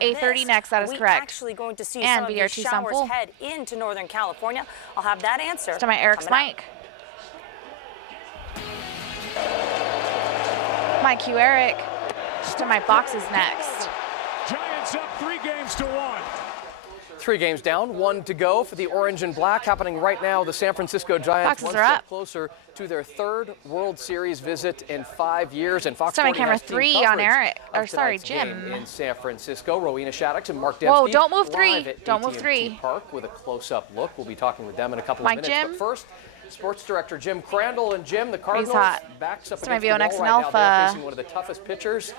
8:30 next, that is correct. Actually going to see and some of VRT these showers full. head into Northern California. I'll have that answer. To my Eric's mic. My Q Eric. To my boxes next. Giants up 3-1. 3 games down, 1 to go for the orange and black. Happening right now, the San Francisco Giants boxes one are step up. closer to their 3rd World Series visit in 5 years. And Fox to my 40 camera has team 3 on coverage Eric, or of sorry, tonight's game Jim. in San Francisco. Rowena Shaddix and Mark Dembski. Whoa, don't move 3. live at Don't move AT&T 3. Park with a close-up look. We'll be talking with them in a couple of Mike minutes. Jim. But first, Sports Director Jim Crandall. And Jim, the Cardinals hot. backs up It's my against the VO wall Next right now. They're Alpha. facing one of the toughest pitchers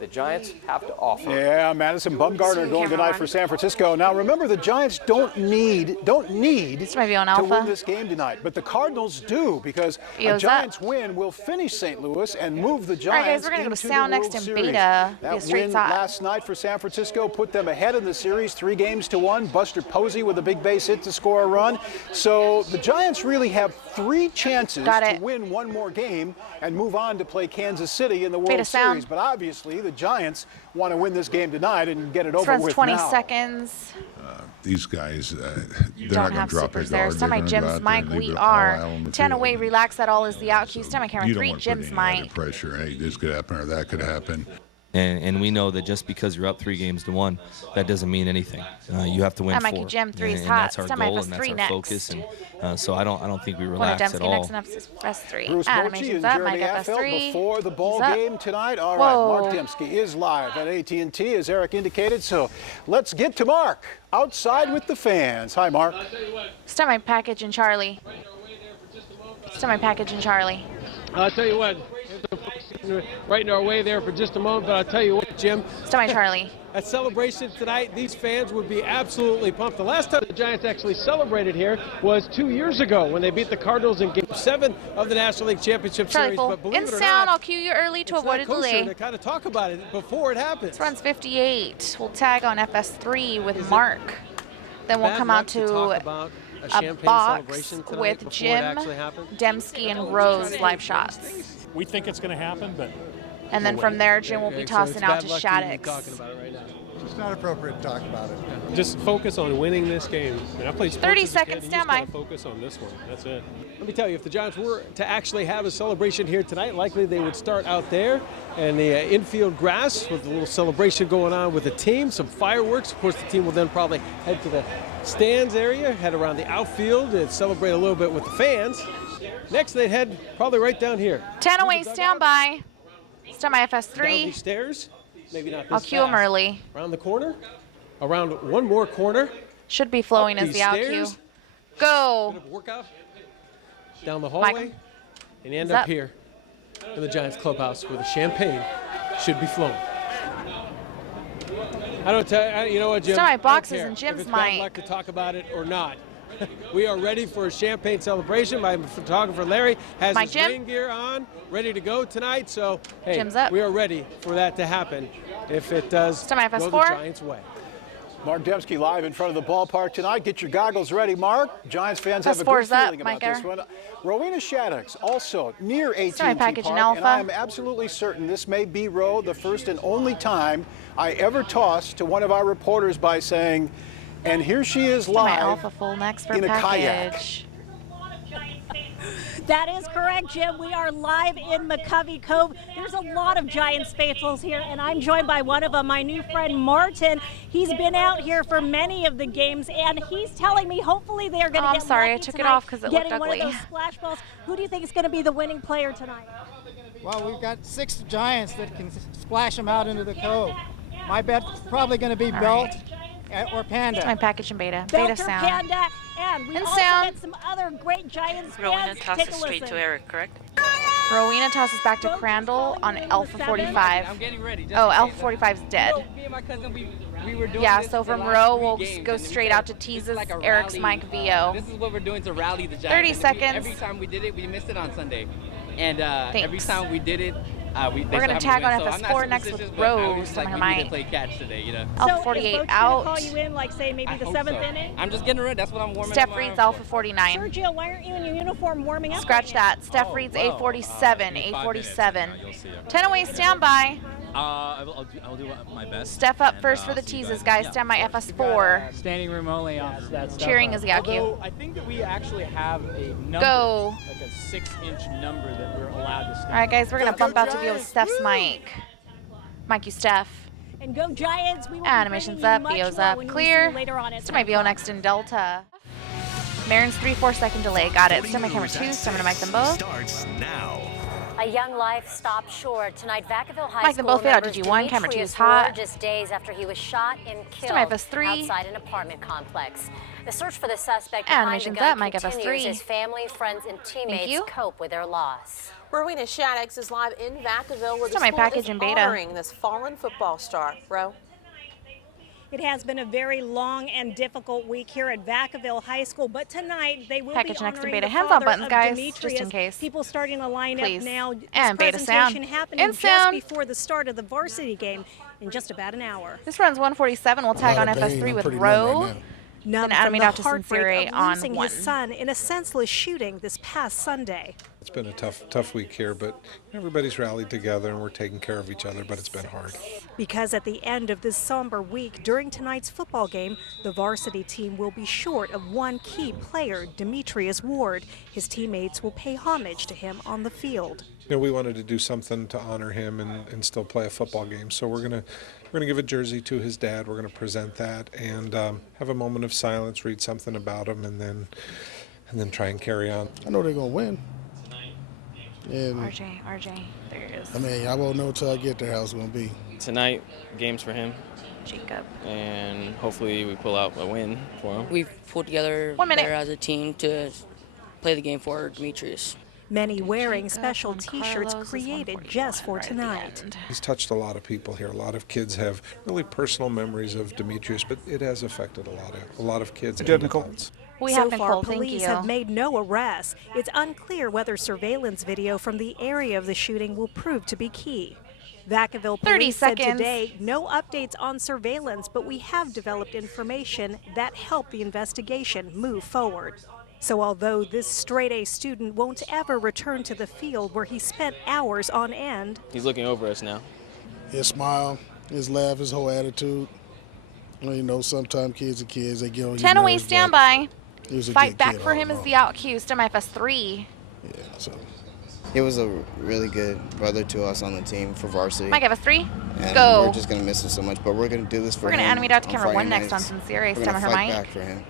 the Giants have to offer. Yeah, Madison Bumgarner going tonight for San Francisco. Now remember, the Giants don't need to win this game tonight, but the Cardinals do, because a Giants win will finish St. Louis and move the Giants. All right, guys, we're gonna go to into sound the next World in Series. beta. That win last night for San Francisco put them ahead in the series, 3-1. Buster Posey with a big base hit to score a run. So the Giants really have 3 chances to win one more game and move on to play Kansas City in the World Series. But obviously, the Giants want to win this game tonight and get it over with 20 now. seconds. These guys, they're Don't not going have to drop their supers there. guard. Semi They're gonna Jim's go out there mic, and leave we it all are. out on the 10 field. away, relax, that all is the out cue. Semi camera You 3, don't want to Jim's put any mic. pressure. Hey, this could happen or that could happen. And we know that just because you're up 3-1, that doesn't mean anything. You have to win 4. Jim 3 is and hot. that's our Semi goal FS and 3 that's our next. focus. And so I don't think we relax at all. Next and FS3. Bruce Bochy Animations and up, Jeremy Mike Affeldt FS3. before the ball game tonight. All right, Mark Dembski is live at AT&T, as Eric indicated. So let's get to Mark outside with the fans. Hi, Mark. Semi package and Charlie. Semi package and Charlie. I'll tell you what, right in our way there for just a moment, but I'll tell you what, Jim. Semi Charlie. At celebration tonight, these fans would be absolutely pumped. The last time the Giants actually celebrated here was 2 years ago when they beat the Cardinals in Game 7 of the National League Championship Charlie Series. full. But believe In it or sound, not, I'll cue you early to avoid a delay. to kind of talk about it before it happens. This runs 58. We'll tag on FS3 with Mark. Then we'll come out to a box with Jim, Dembski, and Rose live shots. We think it's going to happen, but... And then from there, Jim will be tossing out to Shaddix. It's not appropriate to talk about it. Just focus on winning this game. I played sports 30 as a seconds, kid, stand by. Focus on this one. That's it. Let me tell you, if the Giants were to actually have a celebration here tonight, likely they would start out there and the infield grass with a little celebration going on with the team, some fireworks. Of course, the team will then probably head to the stands area, head around the outfield and celebrate a little bit with the fans. Next, they'd head probably right down here. 10 away, stand by. Semi FS3. Down these stairs. Maybe not this I'll cue him early. Around the corner. Around one more corner. Should be flowing as the out cue. Go. Workout. Down the hallway. And end up here in the Giants clubhouse where the champagne should be flowing. I don't tell you know what, Jim? Semi boxes and if Jim's it's bad mic. luck to talk about it or not. We are ready for a champagne celebration. My photographer Larry has his rain gear on, ready to go tonight. So, hey, Jim's up. We are ready for that to happen if it does go the Giants' way. Mark Dembski live in front of the ballpark tonight. Get your goggles ready, Mark. Giants fans have a good feeling about this one. Rowena Shaddix also near AT&T Park, and I'm absolutely certain this may be, Row, the first and only time I ever tossed to one of our reporters by saying, and here she is live in a kayak. That is correct, Jim. We are live in McCovey Cove. There's a lot of Giants faithfuls here, and I'm joined by one of them, my new friend Martin. He's been out here for many of the games, and he's telling me hopefully they are going to get sorry, I lucky took it tonight, off because it looked getting one ugly. of those splash balls. Who do you think is going to be the winning player tonight? Well, we've got 6 Giants that can splash them out into the cove. My bet's probably going to be Belt or Panda. That's my package and beta. Belt Beta or sound. Panda, and we also sound. get some other great Giants Rowena fans. tosses Take a straight listen. to Eric, correct? Rowena tosses back to Crandall on Alpha 45. I'm getting ready. Oh, Alpha 45 is dead. Me and my cousin, we were doing Yeah, this so the from last Row, 3 we'll games, go and we straight said out to Tease's like a Eric's rally, Mike VO. This is what we're doing to rally the Giants. 30 And seconds. Every time we did it, we missed it on Sunday. And every time we did it, we're going to tag on FS4 next with Rose on her we need to mic. play catch today, you know. Alpha 48 out. Call you in, like say maybe the 7th inning. I'm just getting ready. That's what I'm warming Steph up. Reed's Alpha 49. Sergio, why aren't you in your uniform warming up? Scratch that. Steph Reed's A47. A47. 10 away, stand by. I'll do my best. Steph up and, first for the see you teases, guys. guys. Stand by FS4. Standing room only on that stuff. Cheering is the out cue. I think that we actually have a number, Go. like a 6-inch number that we're allowed to stand. All right, guys, we're going to bump out to view with Steph's mic. Mic you, Steph. And go Giants. We will Animation's up, VO's up, clear. Start my VO next in Delta. Marin's 3-4 second delay. Got it. Start my camera 2, so I'm going to mic them both. Starts now. A young life stopped short tonight. Vacaville High Mic them School both, fade out members DG1, camera 2 is Demetrius hot. Ward just days after he was shot and killed Start my FS3. outside an apartment complex. The search for the suspect Animation's behind the up, gun mic continues FS3. as family, friends, and teammates cope with their loss. Rowena Shaddix is live in Vacaville where the Start my school package is in beta. honoring this fallen football star. Ro? It has been a very long and difficult week here at Vacaville High School, but tonight they will Package be next in honoring beta. the Hands on father buttons, of guys, Demetrius. just in case. People starting to line Please. up now. This And beta sound. presentation happening In just sound. before the start of the varsity game in just about an hour. This runs 147. We'll tag on FS3 with Roe. Numb Then from animate the out to heartbreak Sincere of on losing 1. his son in a senseless shooting this past Sunday. It's been a tough week here, but everybody's rallied together and we're taking care of each other, but it's been hard. Because at the end of this somber week, during tonight's football game, the varsity team will be short of one key player, Demetrius Ward. His teammates will pay homage to him on the field. You know, we wanted to do something to honor him and still play a football game, so we're gonna give a jersey to his dad. We're gonna present that and have a moment of silence, read something about him, and then try and carry on. I know they're gonna win. And RJ, there it is. I mean, I won't know till I get there how it's gonna be. Tonight, game's for him. Jacob. And hopefully we pull out a win for him. We've pulled together 1 minute. better as a team to play the game for Demetrius. Many wearing special T-shirts created just for tonight. He's touched a lot of people here. A lot of kids have really personal memories of Demetrius, but it has affected a lot of kids. We so have far, Nicole, police have made no arrests. It's unclear whether surveillance video from the area of the shooting will prove to be key. Vacaville 30 police said seconds. today no updates on surveillance, but we have developed information that help the investigation move forward. So although this straight-A student won't ever return to the field where he spent hours on end, He's looking over us now. His smile, his laugh, his whole attitude. Well, you know, sometimes kids are kids. They get on your 10 away, nerves, standby. he was a Fight good back kid for all him in is all. the out cue. Stem FS3. Yeah, so. He was a really good brother to us on the team for varsity. Mike FS3. And Go. we're just going to miss him so much, but we're going to do this for We're him. going to animate out to on camera Friday 1 next on nights. Sincere. We're Stem going to her fight mic. back for him.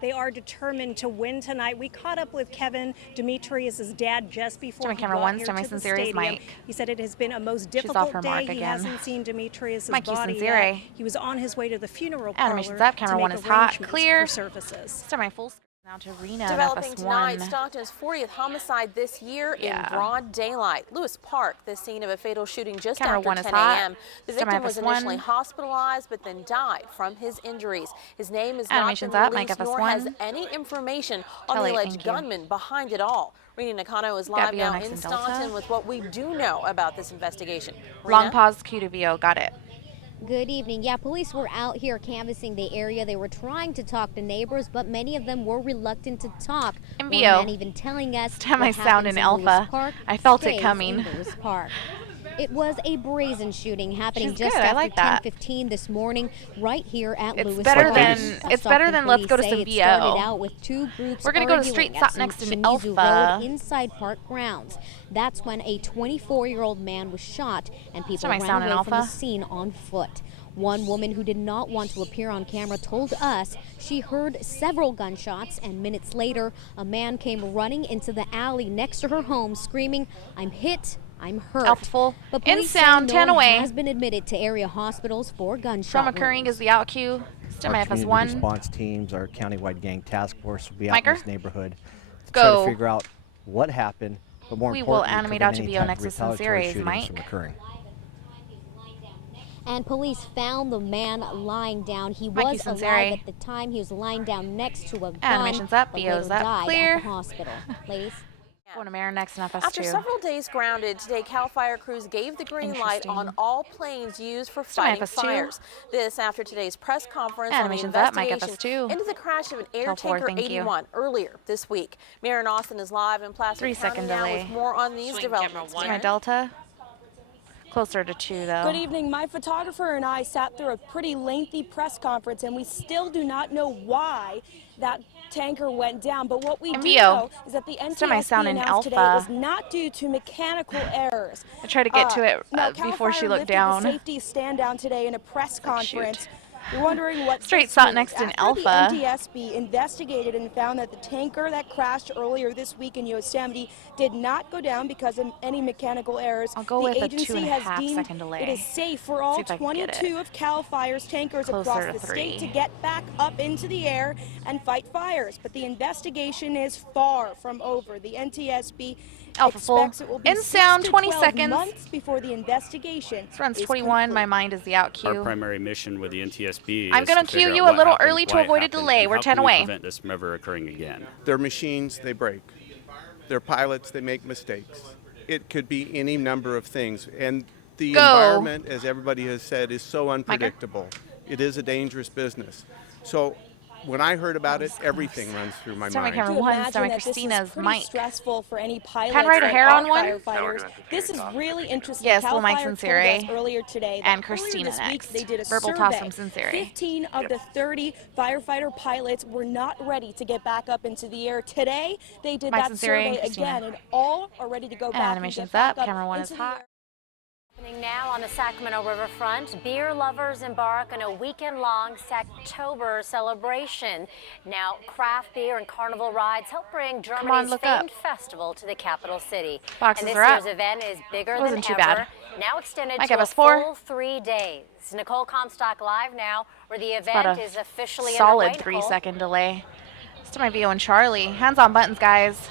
they are determined to win tonight. We caught up with Kevin, Demetrius' dad, just before Stem he camera got 1, here stem my to the Sincere's stadium. mic. He said it has been a most She's off difficult her day. mark He again. hasn't seen Demetrius' Mike, you body Sincere. yet. He was on his way to the funeral Animation's parlor up. Camera to 1 make is hot. arrangements Clear. for services. Stem my full screen now to Rena. Developing FS1. tonight, Stockton's 40th homicide this year in broad daylight. Lewis Park, the scene of a fatal shooting just Camera after 1 is 10 hot. a.m. The Stem victim was FS1. initially hospitalized but then died from his injuries. His name has not Animation's been up. Mike released nor has FS1. any information on Kelly, the alleged thank you. gunman behind it all. Rena Nakano is Got live VO now next in in Delta. Staunton with what we do know about this investigation. Long Rena? pause. Q to VO. Got it. Good evening. Yeah, police were out here canvassing the area. They were trying to talk to neighbors, but many of them were reluctant to talk. And One VO. man even telling us Time what I sound happens in Lewis alpha. Park I felt it stays coming. in Lewis Park. It was a brazen shooting happening She's just good. I after like that. 10:15 this morning, right here at It's Lewis better Park. than- it's better Stockton than let's police go to say some it VO. started out with two groups We're gonna go to the arguing street at stop some next to Shimizu Alpha. Road inside park grounds. That's when a 24-year-old man was shot and people my ran sound in away from the Alpha. scene on foot. One woman who did not want to appear on camera told us she heard several gunshots, and minutes later, a man came running into the alley next to her home screaming, "I'm hit, I'm hurt." Alpha full. But In police sound, say 10 no one away. has been admitted to area hospitals for gunshot Trauma occurring is the out cue. Stem Our community FS1. response teams, our countywide gang task force will be out in Miker? this neighborhood to Go. try to figure out what happened, but more We will importantly, animate prevent out to any VO type next of to retaliatory Sincere's shootings mic. from occurring. And police found the man lying down. He Mike, was you Sincere. alive at the time. He was lying down next to a gun. Animation's up, but VO's later up. died Clear. at the hospital. Ladies. Going to Marin next in FS2. After several days grounded, today Cal Fire crews gave the green light on all planes used for fighting FS2. fires. This after today's press conference on the Animation's up, Mike investigation FS2. into the crash of an air Cal 4, tanker thank you. 81 earlier this week. Marin Austin is live in Placer 3 County second now delay. with more on these developments. My Delta. Closer to 2, though. Good evening. My photographer and I sat through a pretty lengthy press conference, and we still do not know why that tanker went down. But what we do know is that the NTSB announced today it was not due to mechanical errors. I tried to get to it before she looked down. The safety stand down today in a press conference. You're wondering what straight shot next in Alpha. The NTSB investigated and found that the tanker that crashed earlier this week in Yosemite did not go down because of any mechanical errors. I'll go with a 2.5 second delay. It is safe for all 22 of CAL FIRE's tankers across the state to get back up into the air and fight fires. But the investigation is far from over. The NTSB Alpha full. In sound, 20 seconds. Months before the investigation. This runs 21. Complete. My mind is the out cue. Our primary mission with the NTSB I'm going to cue you a little early to avoid a delay. We're 10 away. Prevent this from ever occurring again. They're machines, they break. They're pilots, they make mistakes. It could be any number of things. And the environment, as everybody has said, is so unpredictable. It is a dangerous business. So when I heard about it, everything runs through my mind. Camera 1, Stomach Christina's mic. Stressful for any pilots. Can write a hair on one? This is really interesting. Yes, Cal little Mike Fire Sincere. told us earlier today that And Christina this week next. They did a Verbal survey. toss from Sincere. 15 of the 30 firefighter pilots were not ready to get back up into the air. Today, they did Mike that Sincere survey again, and all are ready to go back animation's and get back up. Camera 1 is into the hot. air. Happening now on the Sacramento riverfront, beer lovers embark on a weekend-long Sacktober celebration. Now, craft beer and carnival rides help bring Germany's famed festival to the capital city. Boxes and this are year's up. event is bigger than Wasn't too ever. bad. Now extended Mike, to give a us 4. full 3 days. Nicole Comstock live now, where the About event a is officially solid underway. 3-second delay. Still might be on Charlie. Hands on buttons, guys.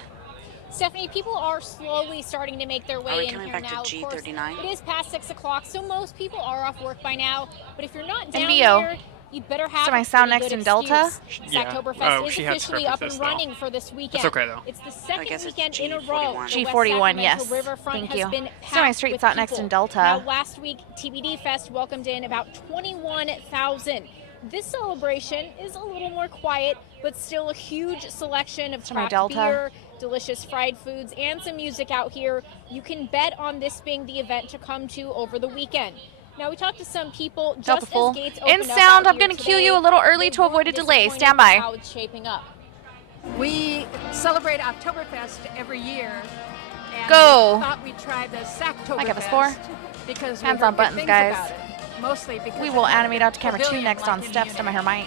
Stephanie, people are slowly starting to make their way in here back now. to Of course, G39? it is past 6 o'clock, so most people are off work by now. But if you're not down NVO. here, you'd better have So my a sound pretty next good in Delta? excuse. Yeah. Sacktoberfest is She had officially scripted up and this, though. running for this weekend. It's okay, though. It's the second guess it's weekend in a row. G41. The West G41, yes. Sacramento Riverfront Thank has you. been So my packed street with thought next people. in Delta. Now, last week, TBD Fest welcomed in about 21,000. This celebration is a little more quiet, but still a huge selection of So my craft Delta. beer, delicious fried foods, and some music out here. You can bet on this being the event to come to over the weekend. Now, we talked to some people Delta just full. as gates In opened up sound, out I'm going to here cue today. you a little early They to avoid a weren't delay. disappointed Stand with by. how it's shaping up. We celebrate Oktoberfest every year. And Go. we thought we'd try the Sacktoberfest. I give us 4. Because Hands we on heard good buttons, things guys. about it, mostly because We it's will a animate out to camera 2 pavilion next on like in Steph's to my hair mic.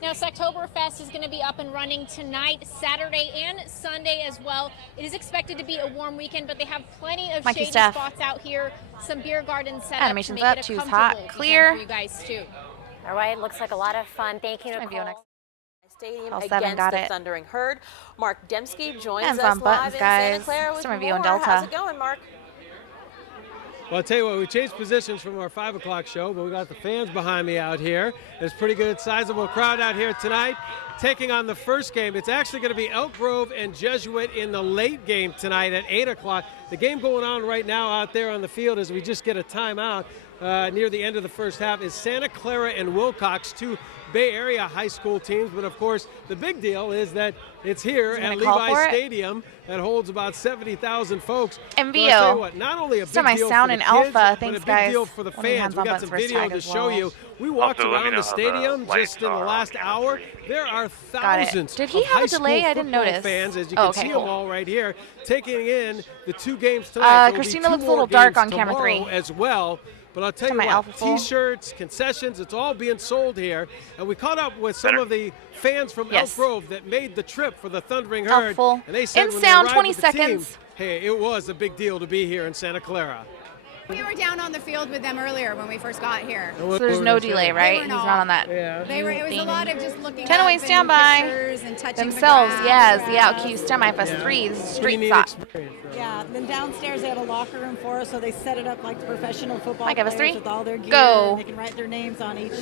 Now, Sacktoberfest is going to be up and running tonight, Saturday, and Sunday as well. It is expected to be a warm weekend, but they have plenty of Mikey shady Steph. spots out here, some beer gardens set Animation's up up, to make it a two's hot, comfortable clear. weekend for you guys, too. All right, looks like a lot of fun. Thank you, Nicole. Stadium L7 against got the it. Thundering Herd. Mark Dembski joins Hands us on buttons, live in guys. Santa Clara with Some of more. you on Delta. How's it going, Mark? Well, I'll tell you what, we changed positions from our 5 o'clock show, but we got the fans behind me out here. There's a pretty good, sizable crowd out here tonight taking on the first game. It's actually going to be Elk Grove and Jesuit in the late game tonight at 8 o'clock. The game going on right now out there on the field as we just get a timeout near the end of the first half is Santa Clara and Wilcox, 2 Bay Area high school teams. But, of course, the big deal is that it's here at Levi Stadium that holds about 70,000 folks. MVO. But I'll tell you what, not only a big my deal sound for in the kids, Alpha. but Thanks, a big guys. deal for the Only fans. hands We on got buttons some for his video tag to as show well. you. We walked Also, let me around know the how the stadium lights just in the are on last camera hour. 3. There are Got it. thousands Did he of have a high delay? school I didn't football notice. fans, as you Oh, can okay, see cool. them all right here, taking in the 2 games tonight. There will be Christina 2 looks a more little dark games on camera tomorrow 3. as well. But I'll tell So you my what, Alpha full. T-shirts, concessions, it's all being sold here. And we caught up with some of the fans from Elk Grove that made the trip for the Thundering Alpha Herd. full. And they said In when sound, they arrived 20 with the team, seconds. hey, it was a big deal to be here in Santa Clara. We were down on the field with them earlier when we first got here. So there's no delay, right? He's not on that. They were. It was a lot of just looking 10 up away and standby. pictures and touching Themselves, the yes. ground. The out cue semi plus 3. This is street thought. Yeah, then downstairs they had a locker room for us, so they set it up like professional football Mike, give us players 3. with all their gear. Go. And they can write their names on each,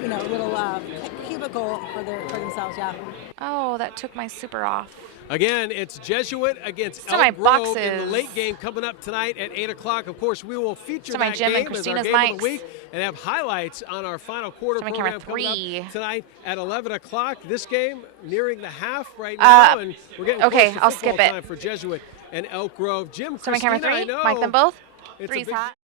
little cubicle for themselves. Yeah. Oh, that took my super off. Again, it's Jesuit against So my Elk Grove in the boxes. late game coming up tonight at 8 o'clock. Of course, we will feature So my that Jim and game as our Christina's game of mics. the week and have highlights on our final quarter So my program camera coming 3. up tonight at 11 o'clock. This game nearing the half right now, and we're getting okay, close to I'll football skip it. time for Jesuit and Elk Grove. Jim, Camera Christina, three. I know. Mic them both. It's a Three's big hot.